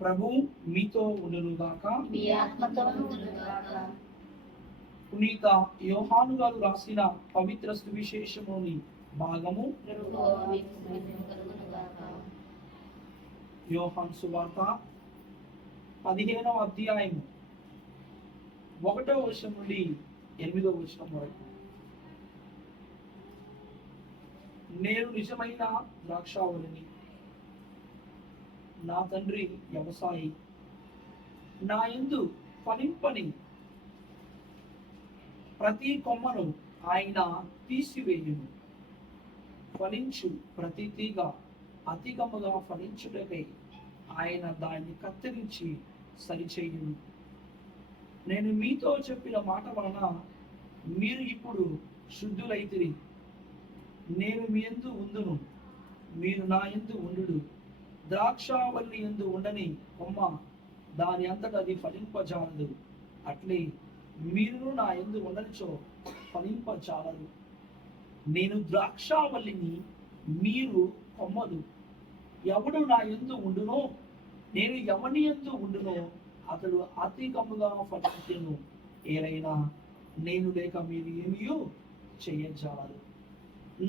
ప్రభు మీతో ఉండునుగాక. మీ ఆత్మతోనూ ఉండునుగాక. పునీత యోహాను గారు రాసిన పవిత్ర సువిశేషముని భాగము. ప్రభువా మీకు మహిమ కలుగునుగాక. యోహాను సువార్త 15వ అధ్యాయము 1వ వచనం నుండి 8వ వచనం వరకు. నేను నిజమైన ద్రాక్షావళిని, నా తండ్రి వ్యవసాయి. నా యందు ఫలింపని ప్రతి కొమ్మను ఆయన తీసివేయును. ఫలించు ప్రతి తీగ అధికముగా ఫలించుటకై ఆయన దాన్ని కత్తిరించి సరిచేయును. నేను మీతో చెప్పిన మాట వలన మీరు ఇప్పుడు శుద్ధులైతిరి. నేను మీ యందు ఉందును, మీరు నా యందు ఉండుడు. ద్రాక్షావల్లి యందు ఉండని కొమ్మ దాని అంతటా అది ఫలింపజాలదు. అట్లే మీరు నా యందు ఉండనిచో ఫలింపజాలదు. నేను ద్రాక్షావల్లిని, మీరు కొమ్మలు. ఎవడు నా యందు ఉండునో, నేను ఎవని యందు ఉండునో అతడు అధికముగా ఫలించెను. ఏలైనా నేను లేక మీరు ఏమీ చేయజాలరు.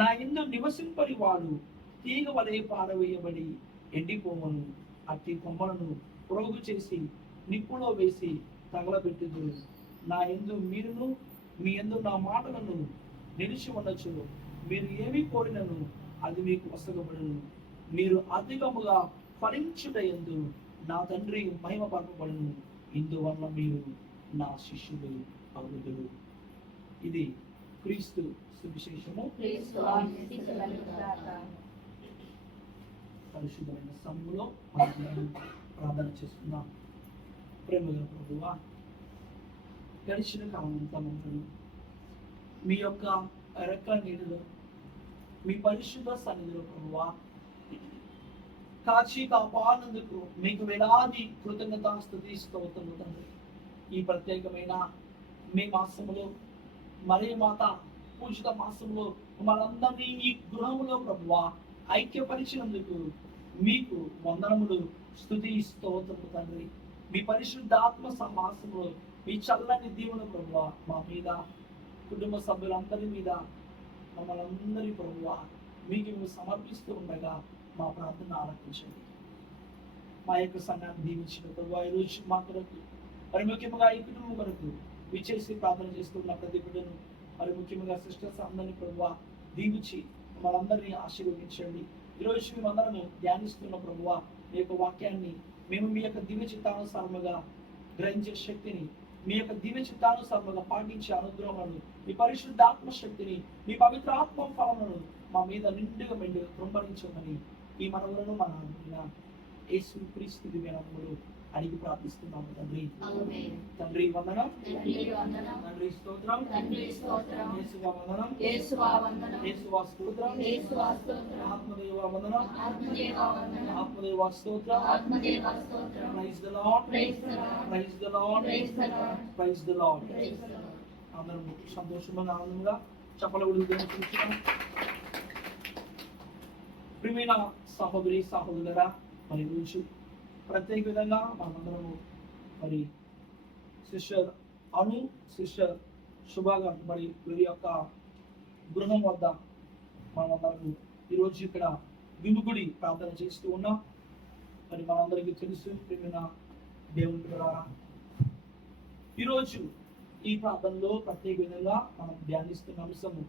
నా యందు నివసింపని వాడు తీగ వలె పారవేయబడి ఎండిపోవను. అట్టి కొమ్మలను ప్రోగు చేసి నిప్పులో వేసి తగలబెట్టుదురు. నా యందు మీరును, మీ యందు నా మాటలను నిలిచి ఉండొచ్చు. మీరు ఏమి కోరినను అది మీకు వసగబడును. మీరు అధికముగా ఫలించుట యందు నా తండ్రి మహిమపరపబడును. ఇందువల్ల మీరు నా శిష్యులు అవుదురు. ఇది క్రీస్తు సువిశేషము. క్రీస్తు ఆశీస్సు కలుగునుగాక. పరిశుద్ధమైన సమయంలో మనం ప్రార్థన చేస్తున్నాం. ప్రేమగల ప్రభువా, గడిచిన కాలంతా మమ్మల్ని మీ యొక్క రెక్కల నీడలో, మీ పరిశుద్ధ సన్నిధిలో ప్రభువా కాచి కాపాడినందుకు మీకు వేలాది కృతజ్ఞత స్తుతి స్తోత్రములు తండ్రి. ఈ ప్రత్యేకమైన మే మాసములో, మరే మాత పూజిత మాసంలో మనందరినీ ఈ గృహములో ప్రభువా ఐక్యపరిచినందుకు మీకు వందనములు, స్తుతి స్తోత్రములు తండ్రి. మీ పరిశుద్ధాత్మ సమాసంలో మీ చల్లని దీవెన ప్రభువా మా మీద, కుటుంబ సభ్యులందరి మీద, మమ్మల్ని అందరి ప్రభువా మీకు మేము సమర్పిస్తూ ఉండగా మా ప్రార్థన ఆలకించండి. మా యొక్క సంఘాన్ని దీవించిన ప్రభువా ఈరోజు మా కొరకు, మరి ముఖ్యంగా ఈ కుటుంబం కొరకు విచ్చేసి ప్రార్థన చేస్తున్న ప్రతి బిడ్డను, మరి ముఖ్యంగా సిస్టర్స్ అందరినీ ప్రభువా దీవించి మనందరినీ ఆశీర్వదించండి. ఈరోజు మేమందరము ధ్యానిస్తున్న ప్రభువా మీ యొక్క వాక్యాన్ని మేము మీ యొక్క దివ్య చిత్తానుసారముగా గ్రహించే శక్తిని, మీ యొక్క దివ్య చిత్తానుసారముగా పాటించే అనుగ్రహములను, మీ పరిశుద్ధాత్మ శక్తిని, మీ పవిత్ర ఆత్మ ఫలములను మా మీద నిండుగా మెండుగా కృంభరించమని ఈ మనవులను మన యేసు క్రీస్తు దివ్య నామములో అడిగి ప్రార్థిస్తున్నాము తండ్రి. ఆమేన్. తండ్రి వందనం, తండ్రి వందనం, తండ్రి స్తోత్రం, తండ్రి స్తోత్రం, యేసువా వందనం, యేసువా వందనం, యేసువా స్తోత్రం, యేసువా స్తోత్రం, ఆత్మదేవా వందనం, ఆత్మదేవా వందనం, ఆత్మదేవా స్తోత్రం, ఆత్మదేవా స్తోత్రం. Praise the Lord, praise the Lord, praise the Lord, praise the Lord, praise the Lord. Praise the Lord. అందరం సంతోషంగా ఆనందంగా చప్పలగుడు చూస్తున్నాం. ప్రియమైన సహోదరి సహోదరులరా, మరి రోజు ప్రత్యేక విధంగా మనమందరము మరి సిస్టర్ అను, సిస్టర్ శుభాగా మరి వీరి యొక్క గృహం వద్ద మనమందరము ఈరోజు ఇక్కడ విముగుడి ప్రార్థన చేస్తూ ఉన్నాం. మరి మనందరికీ తెలుసు ప్రియమైన దేవుని పిల్లలారా, ఈరోజు ఈ ప్రార్థనలో ప్రత్యేక విధంగా మనం ధ్యానిస్తున్న అంశము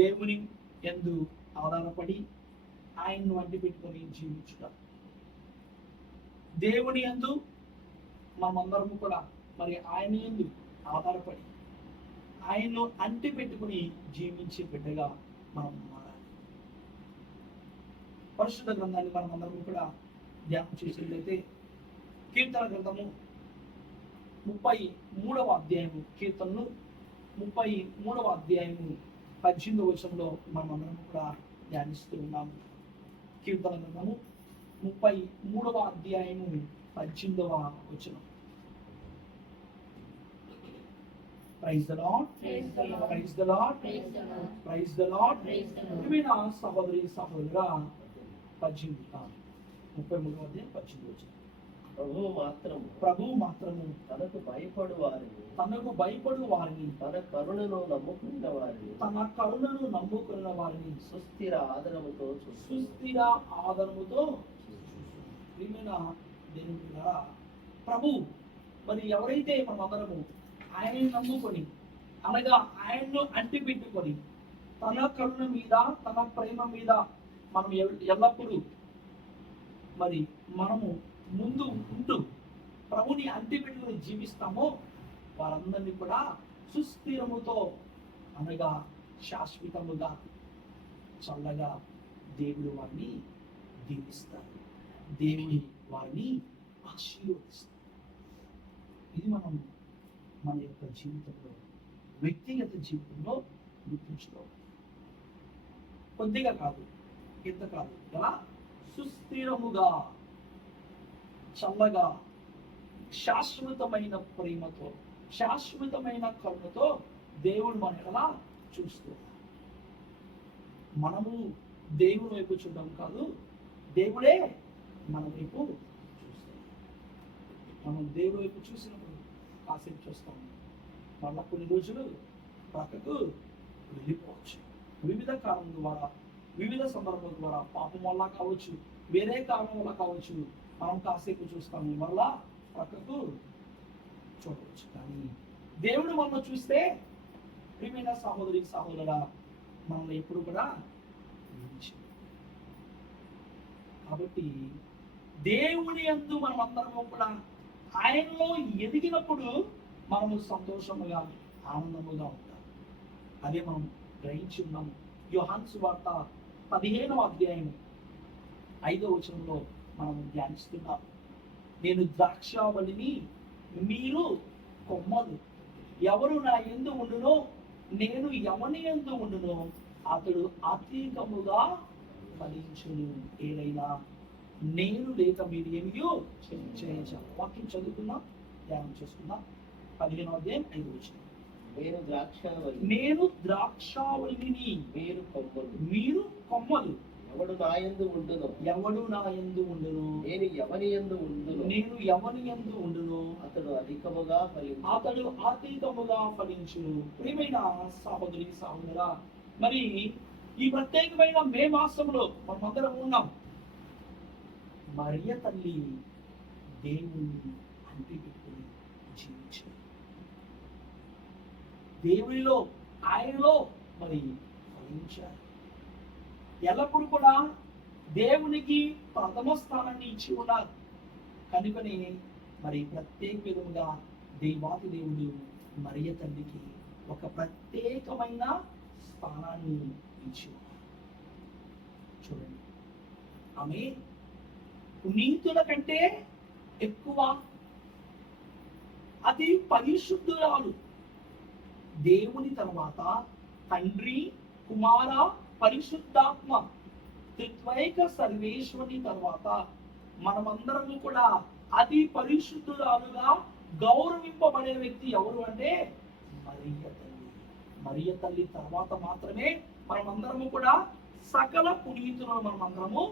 దేవుని యందు ఆధారపడి ఆయన్ను అంటి పెట్టుకొని జీవించుట. దేవుని యందు మనమందరము కూడా మరి ఆయన యందు ఆధారపడి ఆయన్ను అంటి పెట్టుకుని జీవించే బిడ్డగా మనం మారాలి. పరిశుద్ధ గ్రంథాన్ని మనమందరము కూడా ధ్యానం చేసినట్లయితే కీర్తన గ్రంథము 33వ అధ్యాయము, కీర్తనలు 33వ అధ్యాయము 18వ వచనంలో మనమందరం కూడా ధ్యానిస్తూ ఉన్నాము. కీర్తన గ్రంథము 33వ అధ్యాయము 18వ వచనం. Praise the Lord, praise the Lord, praise the Lord, praise the Lord, praise the Lord. Praise the Lord. ప్రియమైన సహోదరి సహోదరుడా, 18. 33వ అధ్యాయం 18వ వచనం. ప్రభువు మాత్రము తనకు భయపడు వారిని తన కరుణను నమ్ముకున్న వారిని సుస్థిర ఆదరముతో ప్రియమైన దేవుని బిడ్డలారా, ప్రభు మరి ఎవరైతే మనమందరము ఆయన్ని నమ్ముకొని అనగా ఆయన్ను అంటిపెట్టుకొని తన కరుణ మీద తన ప్రేమ మీద మనం ఎల్లప్పుడూ మరి మనము ముందు ఉంటూ ప్రభుని అంటిపెట్టుకుని జీవిస్తామో వారందరినీ కూడా సుస్థిరముతో అనగా శాశ్వతముగా చల్లగా దేవుడు వారిని దీవిస్తారు, దేవుని వారిని ఆశీర్వదిస్తారు. ఇది మనం మన యొక్క జీవితంలో వ్యక్తిగత జీవితంలో గుర్తుంచుకోవాలి. కొద్దిగా కాదు, ఎంత కాదు, ఎలా సుస్థిరముగా చల్లగా శాశ్వతమైన ప్రేమతో శాశ్వతమైన కరుణతో దేవుడు మన ఎలా చూస్తూ మనము దేవుని వైపు చూడడం కాదు, దేవుడే మన వైపు చూస్తాం. మనం దేవుడి వైపు చూసినప్పుడు కాసేపు చూస్తాము, మళ్ళా కొన్ని రోజులు పక్కకు వెళ్ళిపోవచ్చు. వివిధ కారణం ద్వారా వివిధ సందర్భాల ద్వారా పాపం వల్ల కావచ్చు, వేరే కారణం వల్ల కావచ్చు, మనం కాసేపు చూస్తాము, మళ్ళా పక్కకు చూడవచ్చు. కానీ దేవుడు మనల్ని చూస్తే ప్రియమైన సహోదరి సహోదరుడా మనల్ని ఎప్పుడు కూడా నిలిచాడు. కాబట్టి దేవుని యందు మనం అందరము కూడా ఆయనలో ఎదిగినప్పుడు మనము సంతోషముగా ఆనందముగా ఉంటాం. అదే మనం గ్రహించి ఉన్నాము. యోహాను సువార్త 15వ అధ్యాయం 5వ వచనంలో మనం ధ్యానిస్తున్నాం. నేను ద్రాక్షావళిని, మీరు కొమ్మలు, ఎవరు నా యందు ఉండునో నేను ఎవని యందు ఉండునో అతడు అధికముగా ఫలించును. ఏదైనా నేను లేక మీరు ఏమియో చేయించాలి. వాక్యం చదువుకుందాం, ధ్యానం చేసుకుందాం. 15వ అధ్యాయం 5వ వచనం. నేను ద్రాక్షావళిని, మీరు కొమ్మలు, ఎవడు నా యందు ఉండును నేను ఎవని యందు ఉండును అతడు అధికముగా ఫలించును. ప్రియమైన సహోదరి సహోదరా, మరి ఈ ప్రత్యేకమైన మే మాసంలో మనమందరం ఉన్నాం. మరియ తల్లి దేవుణ్ణి అంటిపెట్టుకుని జీవించారు. దేవునిలో ఆయనలో మరి ఫలించారు. ఎల్లప్పుడూ కూడా దేవునికి ప్రథమ స్థానాన్ని ఇచ్చి ఉన్నారు. కనుకనే మరి ప్రత్యేక విధముగా దేవాతి దేవుడు మరియ తల్లికి ఒక ప్రత్యేకమైన స్థానాన్ని ఇచ్చి ఉన్నారు. చూడండి, ఆమె పునీతుల కంటే ఎక్కువ అతి పరిశుద్ధురాలు. దేవుని తర్వాత తండ్రి, కుమార, పరిశుద్ధాత్మ త్రిత్వైక సర్వేశ్వరుని తర్వాత మనమందరము కూడా అతి పరిశుద్ధురాలుగా గౌరవింపబడే వ్యక్తి ఎవరు అంటే మరియ తల్లి. మరియ తల్లి తర్వాత మాత్రమే మనమందరము కూడా సకల పునీతులను మనమందరము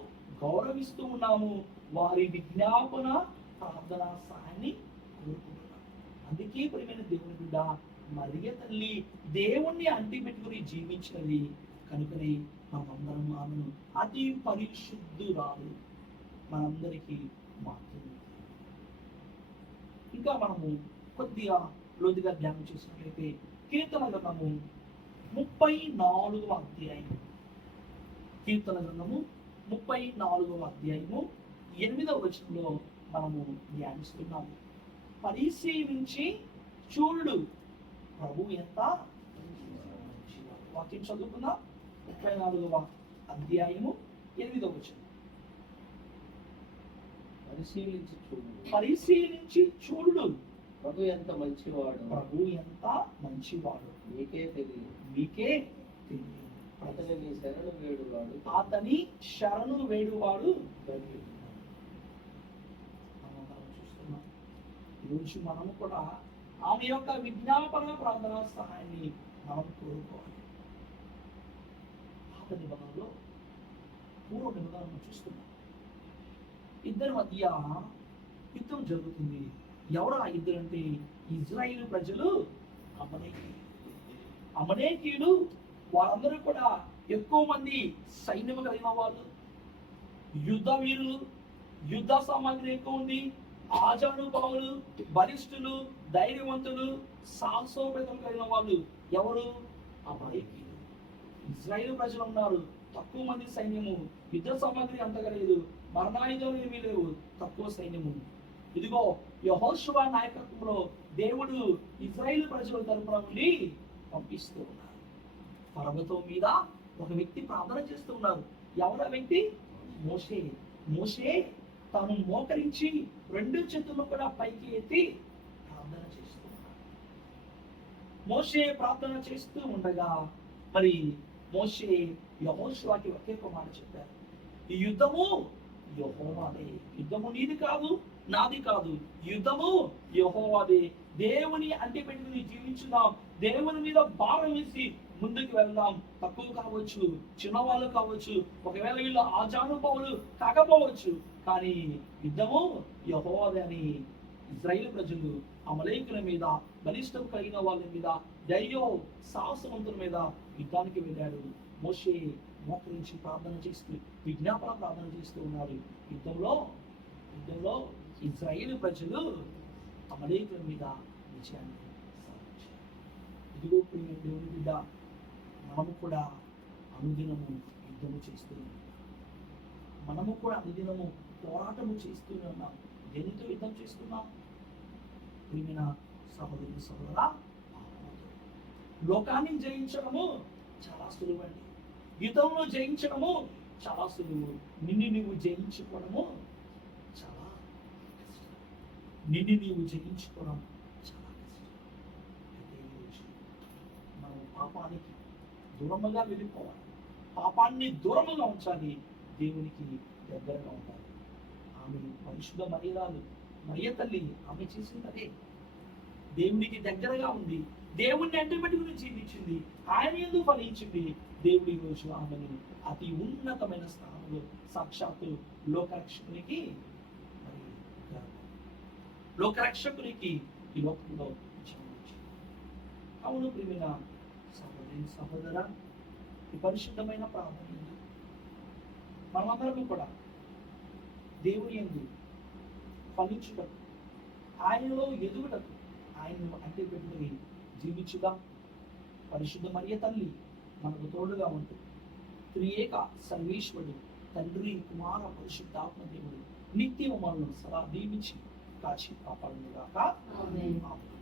గౌరవిస్తూ ఉన్నాము. వారి విజ్ఞాపన ప్రార్థన సహాయాన్ని కోరుకుంటున్నాం. అందుకే ప్రియమైన దేవుని బిడ్డ, మరియ తల్లి దేవుణ్ణి అంటిపెట్టుకుని జీవించినది. కనుకనే మనమందరం ఆమెను అతి పరిశుద్ధురాలు మనందరికీ మాత్రమే. ఇంకా మనము కొద్దిగా లోతుగా ధ్యానం చేసినట్లయితే కీర్తన గ్రంథము 34వ అధ్యాయం, కీర్తన గ్రంథము 34వ అధ్యాయము 8వ వచనంలో మనము ధ్యానిస్తున్నాము. పరిశీలించి చూడు ప్రభు ఎంత. వాక్యం చదువుకుందాం. 34వ అధ్యాయము 8వ వచనం. పరిశీలించి చూడు ప్రభు ఎంత మంచివాడు, మీకే తెలియదు. అతని శరణు వేడువాడు చూస్తున్నాం. ఈరోజు మనము కూడా ఆమె యొక్క విజ్ఞాపన ప్రార్థన సహాయాన్ని మనం కోరుకోవాలి. పాత నిబంధనలో పూర్వ నిబంధనను చూస్తున్నాం. ఇద్దరి మధ్య యుద్ధం జరుగుతుంది. ఎవరు ఆ ఇద్దరు అంటే ఇజ్రాయిల్ ప్రజలు, అమలేకీయులు. వారందరూ కూడా ఎక్కువ మంది సైన్యం కలిగిన వాళ్ళు, యుద్ధ వీరులు, యుద్ధ సామాగ్రి ఎక్కువ ఉంది, ఆజానుభావులు, బలిష్ఠులు, ధైర్యవంతులు, సాహసోపేతం కలిగిన వాళ్ళు. ఎవరు? అమలేకీయులు. ఇజ్రాయిల్ ప్రజలు ఉన్నారు, తక్కువ మంది సైన్యము, యుద్ధ సామాగ్రి అంతగా లేదు, మరణాయుధాలు ఏమీ లేవు, తక్కువ సైన్యము. ఇదిగో యెహోషువ నాయకత్వంలో దేవుడు ఇజ్రాయిల్ ప్రజల తరపున నుండి పంపిస్తూ ఉన్నారు. పర్వతం మీద ఒక వ్యక్తి ప్రార్థన చేస్తూ ఉన్నారు. ఎవరు వ్యక్తి? మోషే. మోషే తాను మోకరించి 2 చేతులను కూడా పైకి ఎత్తి ప్రార్థన చేస్తూ ఉన్నాడు. మోషే ప్రార్థన చేస్తూ ఉండగా మరి మోషే యెహోషువకి ఒకే ఒక మాట చెప్పారు, ఈ యుద్ధము యెహోవాదే, యుద్ధము నీది కాదు, నాది కాదు, యుద్ధము యెహోవాదే. దేవుని అంటిపెట్టుకుని జీవించుదాం, దేవుని మీద భారం వేసి ముందుకు వెళ్దాం. తక్కువ కావచ్చు, చిన్నవాళ్ళు కావచ్చు, ఒకవేళ వీళ్ళు ఆజానుభావులు కాకపోవచ్చు, కానీ యుద్ధము యెహోవాదే అని ఇజ్రాయిల్ ప్రజలు అమలేకుల మీద, బలిష్టం కలిగిన వాళ్ళ మీద, ధైర్యం సాహసవంతుల మీద యుద్ధానికి వెళ్ళాడు. మోషే మోకరించి ప్రార్థన చేస్తూ విజ్ఞాపన ప్రార్థన చేస్తూ ఉన్నాడు. యుద్ధంలో ఇజ్రాయిల్ ప్రజలు అమలేకుల మీద విజయాన్ని సాధించారు. ఇదిగో ప్రియ దేవుని బిడ్డ, మనము కూడా అనుదినము యుద్ధము చేస్తున్నాం. మనము కూడా అనుదినము పోరాటము చేస్తూనే ఉన్నాం. దేనితో యుద్ధం చేస్తున్నాం? ప్రియమైన సహోదరి సహోదరా, లోకాన్ని జయించడము చాలా సులువండి, యుద్ధంలో జయించడము చాలా సులువు. నిన్ను నీవు జయించుకోవడము చాలా కష్టం. నిన్ను నీవు జయించుకోవడం చాలా కష్టం. అయితే ఈరోజు మనం పాపానికి దూరముగా వెళ్ళిపోవాలి, పాపాన్ని దూరముగా ఉంచాలి, దేవునికి దగ్గరగా ఉండాలి. ఆమె పరిశుద్ధ మరియరాలు, మరియ తల్లి, ఆమె చేసింది అదే. దేవునికి దగ్గరగా ఉంది, దేవుణ్ణి అంటిపెట్టుకుని జీవించింది, ఆయన యందు ఫలించింది. దేవుడి రోజు ఆమెను అతి ఉన్నతమైన స్థానంలో సాక్షాత్తు లోకరక్షకునికి లోకరక్షకునికి ఈ లోకంలో జన్మించింది. అవును ప్రియమైన సహోదరి సహోదరా, ఈ పరిశుద్ధమైన ప్రార్థన మనమందరం కూడా దేవుని యందు ఫలించుటకు, ఆయనలో ఎదుగుటకు, ఆయనను అంటే పెట్టుకుని జీవించుదాం. పరిశుద్ధ మరియ తల్లి మనకు తోడుగా ఉంటుంది. త్రియేక సర్వేశ్వరుడు తండ్రి, కుమార, పరిశుద్ధాత్మ దేవుడు నిత్యము మనల్ని సదా దీవించి కాచి కాపాడును గాక. ఆమేన్. ఆమేన్.